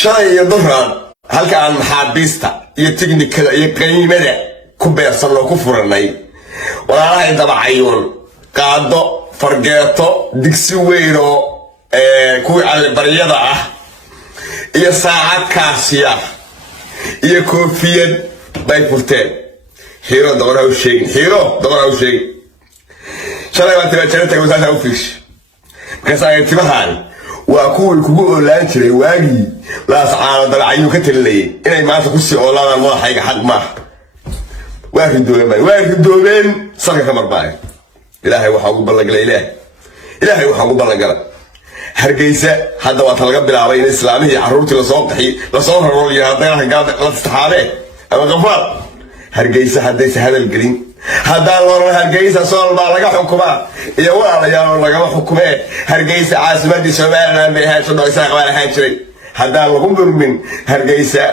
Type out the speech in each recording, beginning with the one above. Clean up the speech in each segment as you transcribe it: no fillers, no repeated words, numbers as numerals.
shalay iyo duran halka aan maxaabiista iyo tiknikada iyo qiimada ku beersan oo ku furanay walaalahay dabacayuun qaado fargeeto digsi weyno kuwi alle baryada ah iyo saacad kaasiya iyo koofiyad bay furteen hiro doona u sheeg shalay waa tirajarta wasaasha u fiish kasaay timahan waa kuwii kugu oolaan jiray waagii laas caano dabacayuun ka talinayay inay maanta ku sii oolaan madaxayga xaq ma waa ridoobeen salka ka marbaay ilaahay waxa ugu ballangalay hargeysa hadda waa talaga bilaabay in islaamihii carruurtii la soo raro dagaalka gaalada la taxaabee ama qafaal hargeysa haddaysa hadal gelin haddaan loolan hargeysa sool baa laga xukumaa iyo walaalayaal lagama xukumee hargeysa caasimadii somaliland bay ahayd sodon isaaq baan ahaan jiray haddaan lagu murmin hargeysa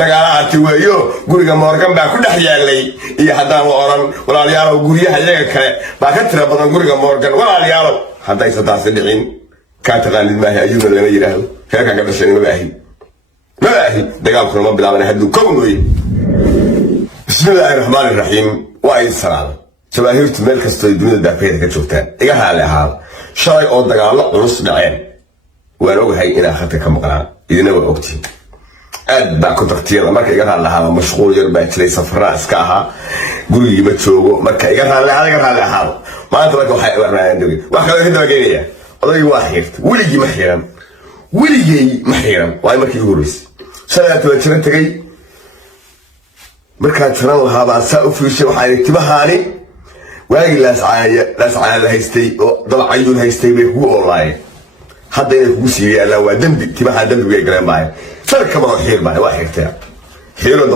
magaala arti weeyo guriga Morgan baa ku dhex yaalay iyo haddaan la oran walaalayaal guryaha iyaga kale baa ka tira badan guriga Morgan walaalayaal haddaysa taasi dhicin ka taqaanid maaha ayuuna lama yiraahdo heerka ka dhashay ma baahi dagaalku ma bilaabanay hadduu kownoy bismillahir rahmaanir rahiim waa salaam jawaahirtu meel kastoo dunida daafeeda ka joogtaan iga haalaha shalay oo dagaalo culus dhaceen waan ogahay in akhirta ka maqnaa idina waa ogtiin aad baa ku tagtiyada marka iga haalaha mashquul yar baa jiray safarra iska aha gurigii ma joogo marka iga haalaha maanta marka waxay warnaayeen wax kale hidda geeyaya odaygu waa xirta weligii ma xiran waa markii ugu horeysay salaatu waa jira tagay marka jiran lahaa baa saa u fiishay waxay timahaani waagi laas caaya haystay oo dabacayuun haystay bay kugu oolaayeen hadda inay kugu siiyaan waa dambi timaha dambi way galeen baa sarka ma xiir baa waa xirtaa xiro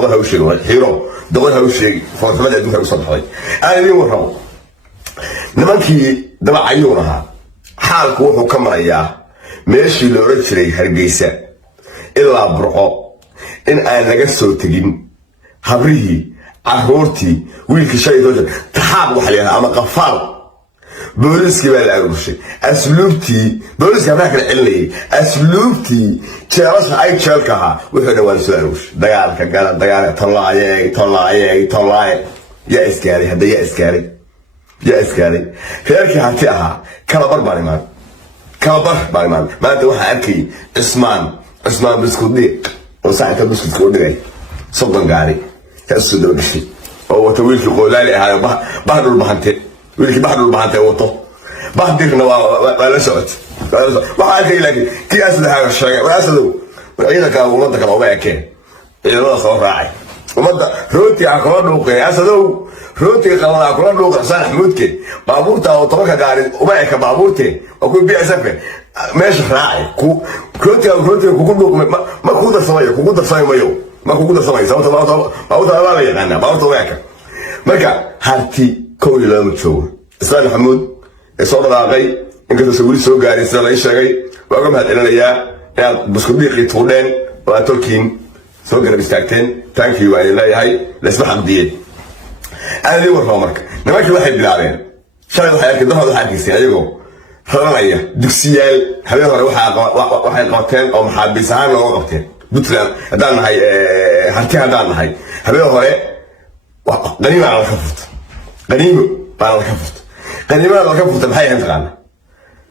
doqon ha u sheegi foorxumada adduunka u soo baxday aan idin warramo nimankii dabacayuun ahaa xaalku wuxuu ka marayaa meeshii la oran jiray hargeysa ilaa burco in aan laga soo tegin habrihii carruurtii wiilkii shay taxaab waxa la yidhahdaa ama qafaal booliskii baa la aruurshay asluubtii booliska habraa kala celinayay asluubtii jeelasha ay jeelka ahaa wuxuu dhawaan soo aruurshay dagaalka gala tollaaye yaa iskaaray reerkii hati ahaa kalabar baan imaan maanta waxaa arkay cismaan buskudhiiq oo saacita buskudka u dhigay soddon gaari kaasoo daba dhashay oo wata wiilkii qoolaali ahaayo bahdhul bahante wato bahdirna waa la socotay waxaa arkay laakiin kii asadahaa sheegay asadow ciidanka ummadda kale uma ekeen ciidamada soo raacay ummadda rooti aan kula dhuuqay asadow rootiga qalada kula dhuuqay Xusaan Axmuudke baabuurta oo tobanka gaari uma eka baabuurteen oo ku biicsafe meesha raacay rootiga kugu dhuuqay ma ku darsamayo ma kugu darsamay sababta baabuurta la yaqaan baabuurta waa ka marka harti kowli lama joogo Xusaan Axmuud soo dhaqaaqay inkastoo wali soo gaaray sida la sheegay waa ka mahadcelinayaa inaad buskudhiiqii tuudheen waa tolkiin soo garab istaagteen thank you waan leeyahay lasma xaqdiyeen aan idin warramo marka nimankii waxay bilaabeen shalay waxay arkaysay ayagoo raranaya dugsiyaal habeen hore waxay qabateen oo maxaabiis ahaan looga qabteen Puntland haddaan nahay harti haddaan nahay habeen hore qaniimo baan la ka furta maxay ahayn taqaana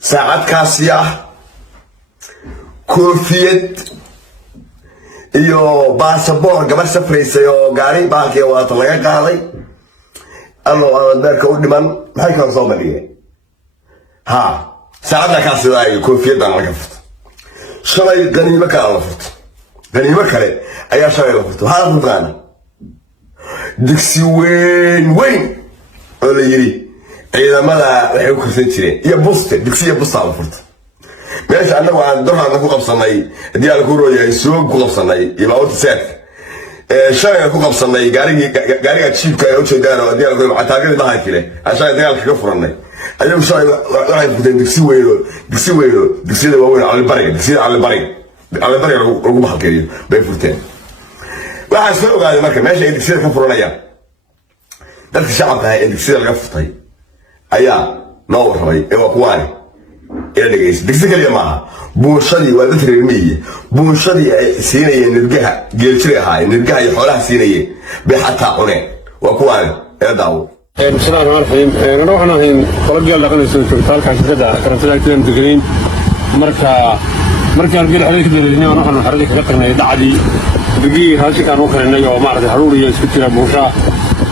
saacad kaasiya ah koofiyad iyo baasaboor gabar safraysay oo gaari baalkii wadata laga qaaday anoo aan beerka u dhiman maxay kala soo bandhigeen saacadda kaasiya ay koofiyaddan laga furta shalay qaniimo kale ayaa shalay la furta waxaa la furtaana digsi weyn oo la yiri ciidamada waxay ku karsan jireen iyo digsi iyo busta la furta meesha annagu aan doorna ku qabsanay hadii aan ku rooyay soo ku qabsanay iyo baabuurta seedka shalay ku qabsanay gaariga chiefka ee u jeedaan oo hadii aan ku mataageed baahan kile ashay dagaalka ka furanay ayuu shalay waxay furteen digsi weyn digsida waaweyn cali bariga lagu baxkariyo bay furteen waxaa soo ogaaday marka meesha ay digsida ka furanayaan dadka shacabka ah ee digsida laga furtay ayaa noo warramay waa kuwaani يا دقيس دقيسك اليوم بوشدي ولا ترميه بوشدي سينية نرجعها جيلتري هاي نرجعها يحولها سينية بحتى عنين وكوان يا داو بسم الله الرحمن الرحيم أنا waxaan ahayn qolobyaal dhaqanaysa isbitaalka shaqada karantiilka degreen markaan geel xareeyay degreen waxaan xareeyay ka qeynay dacdi digi haashi kan oo kale oo maartay haruuriyo isku jira buusha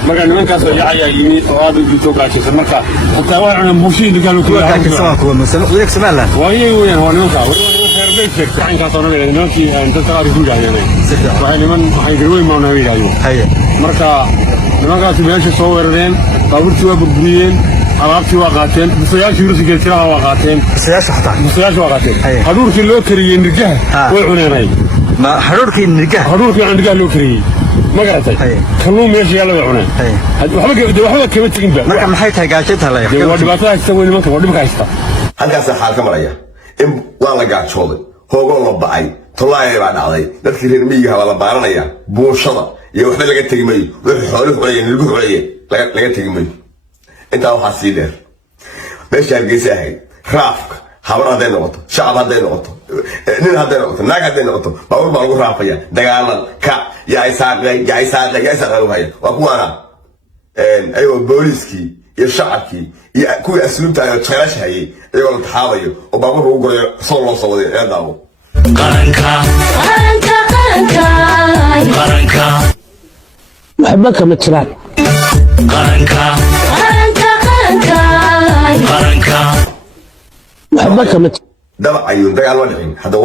markaan nimankaas oo yacay yimi oo aad u jito gaajisa marka xataa waxaan buushii digaal ku كسماك هو مثلا وياك سمعنا waayay waa nimanka خير كانkaas oo naga nimankii inta qaar ku yaayeen waxay waxay garweyn ma nawiilayo هيا marka nimankaas meesha soo weerareen baabuurtii waa burburiyeen alaabtii waa qaateen bisayaashii ruusiga jiraan waa qaateen سياسة حتى bisayaashii waa qaateen haduurkii loo kariyay nirgaha way cuneenay ما حرورك النجاح haduurkii nirgaha loo kariyay ma garatay kalluun meesha yaala way cuneen waxba kama tagin ba marka maxay tahay gaajada la yaqaan waa dhibaato haysta way nimanka waa dhibka haysta halkaas xaal ka maraya in waa la gaajooday hoogoo la bacay tolaayay baa dhacday dadkii reer miyiga waa la baaranaya buushada iyo waxba laga tagi maayo wixii xooluhu cunayeen lagu cunayeen laga tagi maayo intaa waxaa sii dheer meesha hargeysa ahayd raafka habar hadday noqoto shacab hadday noqoto nin hadday noqoto naag hadday noqoto baabuur baa lagu raafaya dagaalan ka yaa isaaqay u haya waa kuwaana ayagoo booliiskii iyo shacabkii iyo kuwii asluubta ayoo jeelasha hayay ayagoo la taxaabayo oo baabuur lagu gurayo soo loo soo waday ee daawo waxba kama jiraan waxba kama dabac ayuu dagaal ma dhicin hadda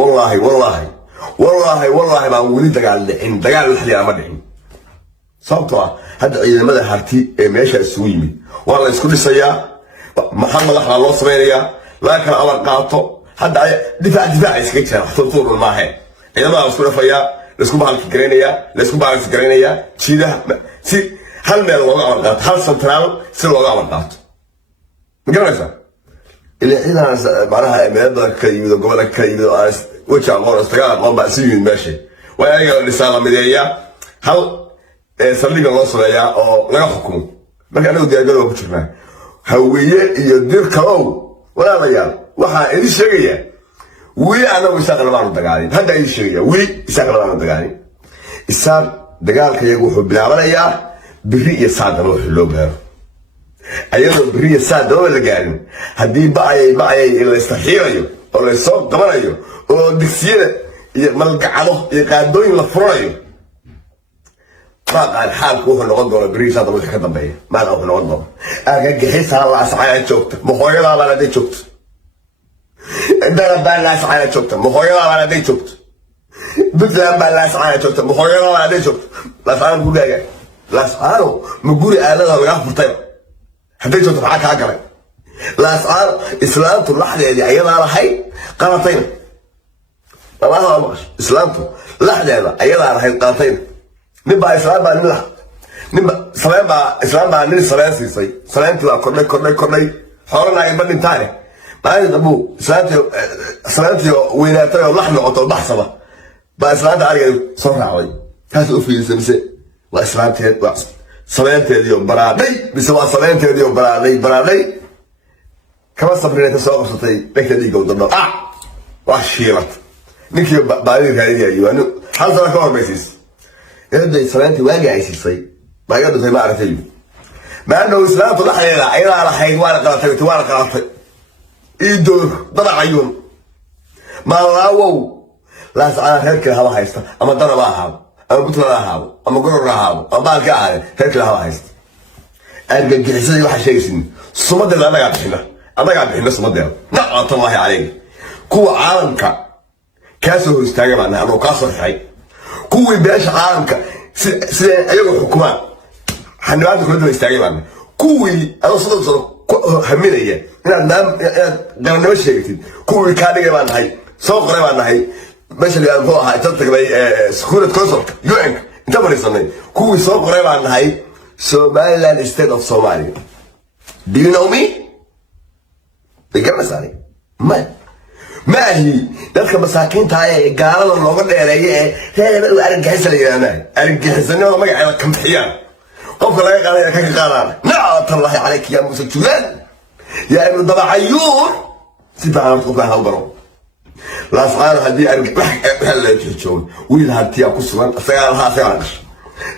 wallaahi baan weli dagaal dhicin dagaal la xiriira ma dhicin sababtoo ah hadda ciidamada harti ee meesha isugu yimid waa la isku dhisayaa maxaa madaxda loo samaynayaa laga kala amar qaato hadda difaac iskaga jiraan wax tuurtuur maahe ciidamada la isku dhafayaa la isku bahalki garaynayaa la isku baalis garaynayaa jiidaha si hal meel looga amar qaato hal centraal si looga amar qaato ma garanaysaa ilaa ciidanaas macnaha meelada ka yimid gobolka ka yimid oo aan weji aqoon istagaa aqoon baa si yimid meesha waa ayaga la dhisaa la mideeyaa hal saldhiga loo sameeyaa oo laga xukumo marka anagu diyaargarowga ku jirnaa hawiye iyo dirkaow walaalayaal waxaa idin sheegaya weli anagu isaaq lamaanu dagaalin hadda idin sheegaya weli isaaq lamaanu dagaalin isaaq dagaalka iyagu wuxuu bilaabanayaa biri iyo saadana wuxuu loo gaaro ayadoo biri iyo saadaba la gaarin haddii bacayay la istaxiirayo oo la soo qabanayo oo digsiyada iyo malgacado iyo qaadooyin la furanayo ما قال حالك وهو نقدر بريس هذا وش كذا بيه ما له نقدر أنا جهز على أسعار شوكت مخيل على دي شوكت ده بلا أسعار شوكت مخيل على دي شوكت بدل بلا أسعار شوكت مخيل على دي شوكت لا أسعار مقول إيه لا أسعار مقول أنا ولا فرطيب هدي شوكت معك هكذا لا أسعار إسلام اللحظة اللي عينا على حي قناتين الله أكبر إسلام اللحظة عينا على حي قناتين نبى إسلام بقى نلعب نبى سلام بقى إسلام بقى نلعب سلام سيسي سلام تلا كورني حوالنا يبني تاني ما عندي أبوه سلامتي ويناتي واللحم وطول بحصبة بقى إسلام على صفر عوي هاتوا في سمسة وإسلامتي سلامتي اليوم برادي بسوا سلامتي اليوم برادي كما صبرنا تسوق صوتي لك دي قود وحشيرت نكي بعدين هذه أيوة حصل كور بيسيس يبدأ إسلامتي واجع يسيسي ما يقدر زي ما عرفتي مع إنه إسلامته لحيلا عيلا على حيوان قرطي يدور ضرع عيون ما راووا لا سعى هيك الهوا هيستا أما ضرب هاو أما بطل هاو أما قرر هاو أما بالك هاي هيك الهوا هيستا أنا قلت حسني واحد شيء سن صمد اللي أنا قاعد هنا صمد اللي نعم الله عليك كو عالمك كاسو استاجم عنها أنا كاسر حي كوي باش عالمك أيوة حكومات حنوات كلهم استاجم عنها كوي أنا صدق همينية أنا نام مش شيء كوي كان يبان هاي سوق يبان هاي مش اللي أبغى هاي تطلع سكولة كونسول يوينك أنت ما نسميه كوي سوق يبان هاي Somaliland state of Somalia. Do you know me? بجمع ساري ما هي ذلك مساكين تاعي قالوا لهم ديريه هي ارجحس لي انا ارجحسني ما قاعد كم حيان قف لا قال نعم الله عليك يا موسى جولان يا ابن ضبع عيون سيبها تقول هاو برو لا صار هدي أرجع هلا تشوف وين هالتي أكو سوان سيارها سيارش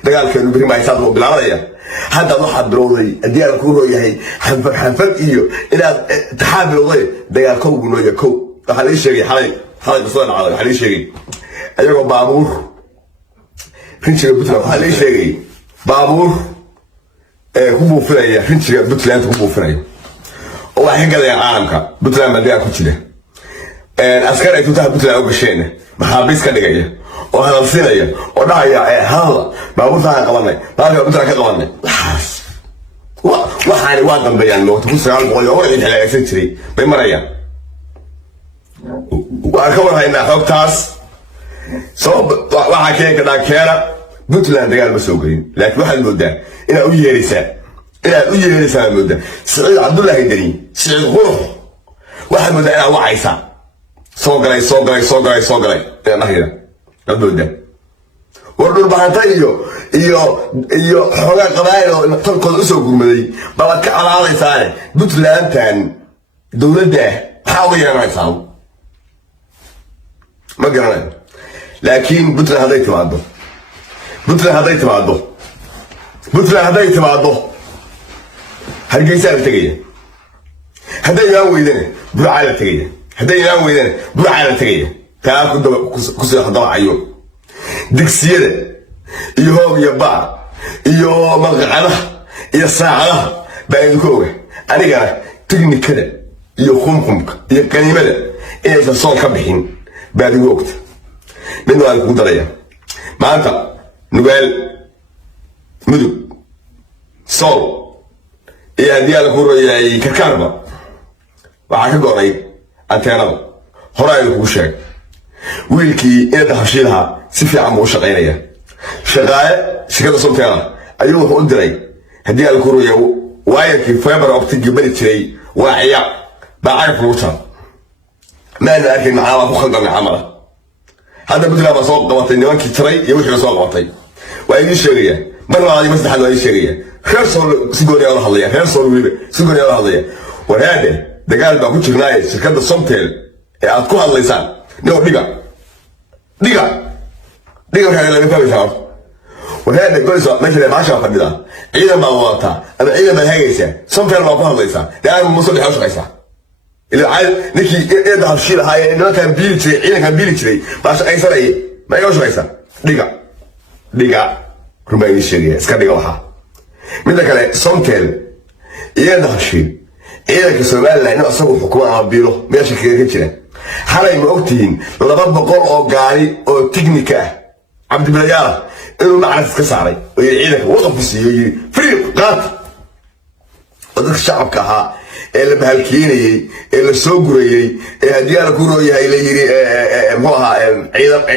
دقال كانوا بري ما يسافروا بالعربية هذا واحد برودي أدي أكو يهي حنفك إيو إلى تحابي وضي دقال كو بنو يكو حلي شيء حلي بصور على حلي شيء أيوة بابور فين بتلا حلي شيء بابور هو فريا فين بتلا أنت هو فريا وواحد قال يا عالمك بتلا ما دي أكو كده العسكر أي تطلع بتلا أو بشينه محابس كده جاي وهذا الصينية وداعي هذا بابور ثاني قوانين بابور بتلا كقوانين وحالي واقم بيان لو تقول سؤال بقول أول إن على سنتري بمريا وأكبر هاي نحوك تاس صوب واحد كذا كذا بتلان دجال بسوقين لكن واحد مدة إلى أوجه رسالة إلى أوجه رسالة مدة سعيد عبد الله هيدري سعيد غرف واحد مدة إلى وعيسى صوغري إلى نهيرة المدة وردوا بحثي iyo xogaa qabaaylo talkood u soo gurmaday baba ka calaadaysaa Puntland tan dawladda waxa uu yeeranaysaa ma garanay laakiin Puntland haday timaado hargeysa la tagaya haday yaa weydane burca la tagaya taa ku soo xadaacayo digsiyada iyo hoog iyo baa iyo maqcadaha iyo saacadaha baan ku ogaa anigana tiknikada iyo khumkhumka iyo kaniimada inaysan soo ka bixin baad igu ogta mid waan ku daraya maanta nugaal mudug sool iyo haddii aan ku royay karkaarba waxaa ka go'nay anteenada hore ayuu kugu sheegay wiilkii inta hashiilaha si fiican buu u shaqaynaya shaqaale shirkadda somteela ayuu wuxuu u diray haddii aan ku royay waayarkii fiber optic bari jiray waaciya baa carab lagu jaro maana arkin macnaha ku khaldan camala hadda Puntland baa soo qabatay nimankii jiray iyo wixii soo qabatay waa idin sheegaya mar labaad iyo saddexaad waa idin sheegaya reer sool si gooni ah la hadlaya reer sool weliba si gooni ah la hadlaya waraade dagaal baa ku jirnaaye shirkadda somtel ee aad ku hadlaysaan noo dhiga waxaa laga fahmaysaa waraade goyso meesha maasha fadhida ciidan baa wadataa ama ciidan baa hagaysaa somtel baa ku hadlaysaa dagaal ma soo dhexo shaqaysaa إذا عاد نكى إذا هالشيء هاي إنه كان بيلتري إنه كان بيلتري بس أي سنة إيه ما يقولش أيسا دقة رماني الشريعة سكر دقة واحد من ذاك اللي سمتل إذا هالشيء إذا كسبان لأنه أصله حكومة عبيله ماشي كذا كذا حلا يموتين لو ضرب قول أو قاري أو تكنيكا عبد بالله إنه ما عرف كساري ويعيدك وقف بس يجي فريق قات وذاك الشعب كها اللي بهالكيني اللي سوقري هدي أنا كورو يهيلي موها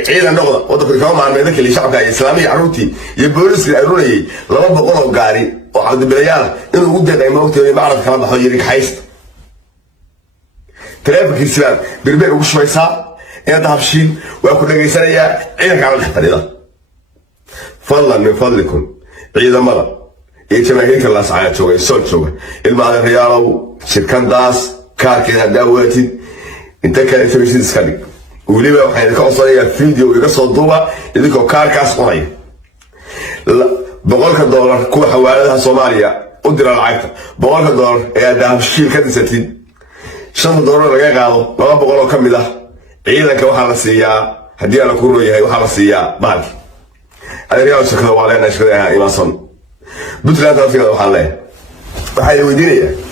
عيدا نقطة وضف كمان مع ذاك اللي شعب الإسلامي عروتي يبولس الأروني لما بقوله قاري وعبد بالله إنه ودي قيمة وقتي ما أعرف كلام بحجرك حيست تلافك السلام بربيع وش ويسا إذا تهبشين وأكون لقي سنة عينك على الحفريضة فضلا من فضلكم عيدا مرة جماهيرك الله سعيد شوي صوت شوي المعنى رياضة شركان داس كاركين داوتي انت كان تمشي تسكني وليبا waxay ka codsanayaan video iga soo duuba idinko kaarkaas qoray $100 ku xawaaladaha Soomaaliya u dira lacagta $100 ee aad shil ka disatid $5 laga qaado 200 oo kamid ah ciidanka waxa la siiyaa hadii aan ku rooyahay waxa la siiyaa baalki adeeyo shaqada waa leena shaqada imaansan Puntland afkiga waxa leeyahay waxay weydiinayaan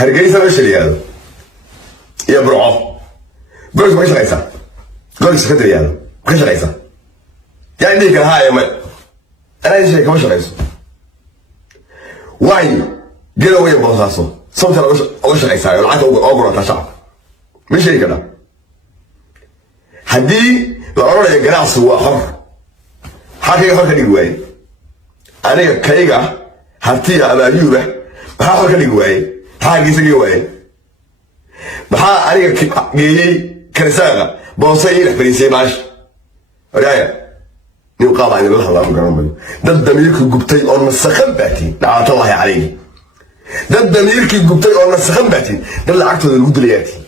hargeysa ma shiriyado iyo burco golis ma shaqaysa golis ka diriyado ka shaqaysa yaa indii kala haaya ma ana shay kama shaqayso way gelo way boosaaso somta oo shaqaysa lacag oo gurata shacab ma shay kada hadii la oranayo ganacsi waa xor xaqiiqa xor ka dhigi waayay aniga kayga hartiya abaayuba maxaa xor ka dhigi waayay حاجة سجواي بحا أنا جيي كرسالة بوصي فريسي باش رأي يقال عن الله الله مكرم ده الدمير كجبتي أو مسخن باتي لعنة الله عليه ده الدمير كجبتي أو مسخن باتي ده اللي عكته الودلياتي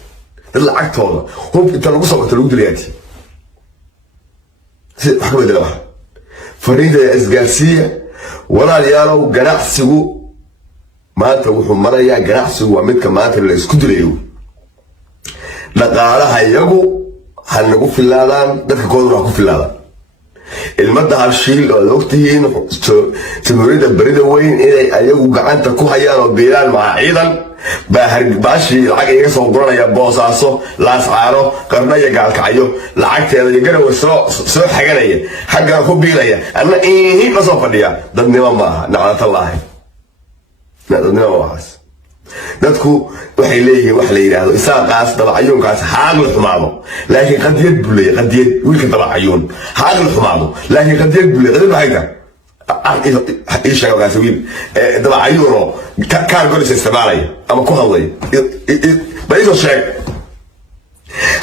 dad lacagtooda hub inta lagu soo wato lagu dilayaati si wax ka bedela wax fariida isgaarsiiya walaalayaalow ganacsigu maanta wuxuu marayaa ganacsigu waa midka maanta la isku dilayo dhaqaalaha iyagu ha nagu filaadaan dadka kooduna ha ku filaadaan ilmada halshiil oo ogtihiin jamhuuriyadda barida weyn inay ayagu gacanta ku hayaan oo biilaan maca ciidan baashii lacag iga soo guranaya boosaaso laascaano qarna iyo gaalkacyo lacagteeda iyo garawa soo xaganaya xaggana ku biilaya anna ma soo fadhiya dadnimo maaha naclatallaahi dadnimo maahaas dadku waxay leeyihiin wax la yidhaahdo isaaqaas dabacayuunkaas haaqli xumaado laakiin qadiyad buu leeyahay qadiyad wiilka dabacayuun haaqli xumaado laakiin qadiyad buu leeyahay qadiyad maxay ii sheeg kaas wiil dabacayuunoo kaar golisa isticmaalaya ama ku hadlaya ba isoo sheeg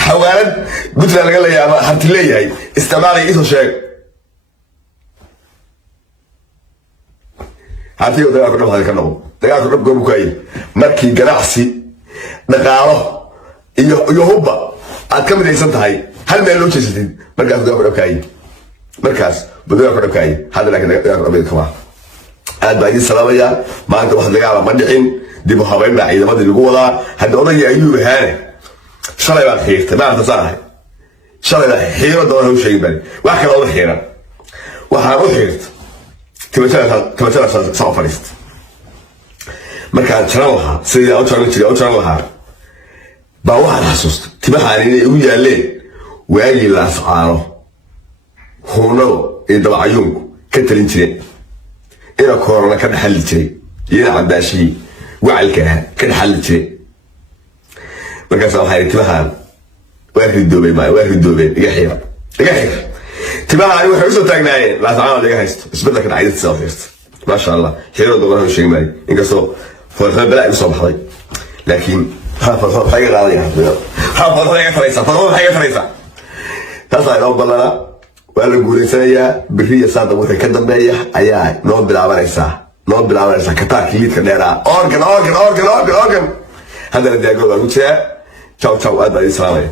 xawaalad puntland laga leeyahay ama harti leeyahay isticmaalaya isoo sheeg hartiyo dagaalku dhab hadi ka noqo dagaalku dhab goobu ku ayay markii ganacsi dhaqaalo iyo hubba aad ka midaysan tahay hal meel loo jeesatid markaas dagaalku dhab ka ayay markaas dagaalku dhab ka ayay hadda laakiin dagaalku dhab kama aad baa idin salaamayaa maanta wax dagaala ma dhicin dib u habeyn baa ciidamadii lagu wadaa hadda odagii ayuu ahaane shalay baad xiirtay maanta saanahay shalay baa xiiro doona ha u sheegin bani wax kale oda xiiran waxaan u xiirta تمثال سافرست مركان شرالها سيدي أو شرالها باوها الحسوس تبها إني ويا لين وأجي لأسعاره هونو إذا عيونك كتلين تري إذا كورونا كان حل تري إذا عباشي وعلك كان حل تري مركان سافر تبها وين الدوبي ما وين الدوبي يحيى تبقى أنا وحوسه تاجناي لا تعال ليه هيست بس بدك نعيد تسافرت ما شاء الله حلو ده شيء مالي إنك سو فبلا يصاب حي لكن ها حاجة غالية ها حاجة فريسة حاجة فريسة تصل لو بلنا ولا نقول سنية برية سادة متكدم بيا أيها نوب بالعمل كتاك ليت كنيرا أورجن هذا اللي أقوله تشاو هذا الإسلامي